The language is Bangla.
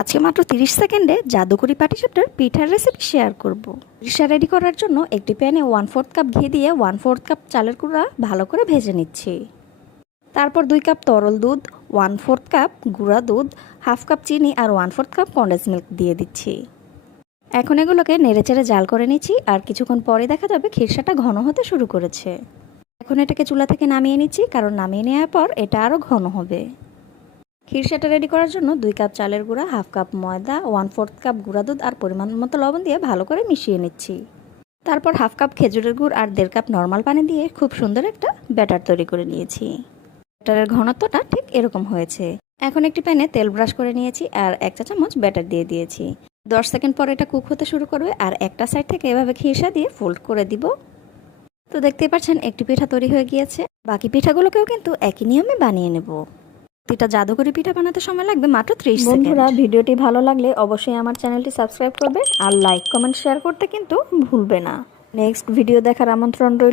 আজকে মাত্র 30 সেকেন্ডে জাদুকরি পাটিসাপটার পিঠার রেসিপি শেয়ার করব। পিঠা রেডি করার জন্য একটি প্যানে 1/4 কাপ ঘি দিয়ে 1/4 কাপ চালের গুঁড়া ভালো করে ভেজে নিচ্ছি। তারপর 2 কাপ তরল দুধ, 1/4 কাপ গুঁড়া দুধ, হাফ কাপ চিনি আর 1/4 কাপ কনডেন্স মিল্ক দিয়ে দিচ্ছি। এখন এগুলোকে নেড়েচেড়ে জাল করে নিচ্ছি আর কিছুক্ষণ পরে দেখা যাবে খিরসাটা ঘন হতে শুরু করেছে। এখন এটাকে চুলা থেকে নামিয়ে নিচ্ছি, কারণ নামিয়ে নেওয়ার পর এটা আরও ঘন হবে। খিরসাটা রেডি করার জন্য 2 কাপ চালের গুঁড়া, হাফ কাপ ময়দা, 1/4 কাপ গুঁড়া দুধ আর পরিমাণ মতো লবণ দিয়ে ভালো করে মিশিয়ে নিচ্ছি। তারপর হাফ কাপ খেজুরের গুড় আর 1.5 কাপ নর্মাল পানি দিয়ে খুব সুন্দর একটা ব্যাটার তৈরি করে নিয়েছি। ব্যাটারের ঘনত্বটা ঠিক এরকম হয়েছে। এখন একটি প্যানে তেল ব্রাশ করে নিয়েছি আর 1 চা চামচ ব্যাটার দিয়ে দিয়েছি। 10 সেকেন্ড পর এটা কুক হতে শুরু করবে আর একটা সাইড থেকে এভাবে খিরসা দিয়ে ফোল্ড করে দিব। তো দেখতেই পাচ্ছেন একটি পিঠা তৈরি হয়ে গিয়েছে। বাকি পিঠাগুলোকেও কিন্তু একই নিয়মে বানিয়ে নেব। প্রতিটা জাদুকরি পিঠা বানাতে সময় লাগবে মাত্র 30 সেকেন্ড। বন্ধুরা, ভিডিওটি ভালো লাগলে অবশ্যই আমার চ্যানেলটি সাবস্ক্রাইব করবে আর লাইক কমেন্ট শেয়ার করতে কিন্তু ভুলবে না। নেক্সট ভিডিও দেখার আমন্ত্রণ রইল।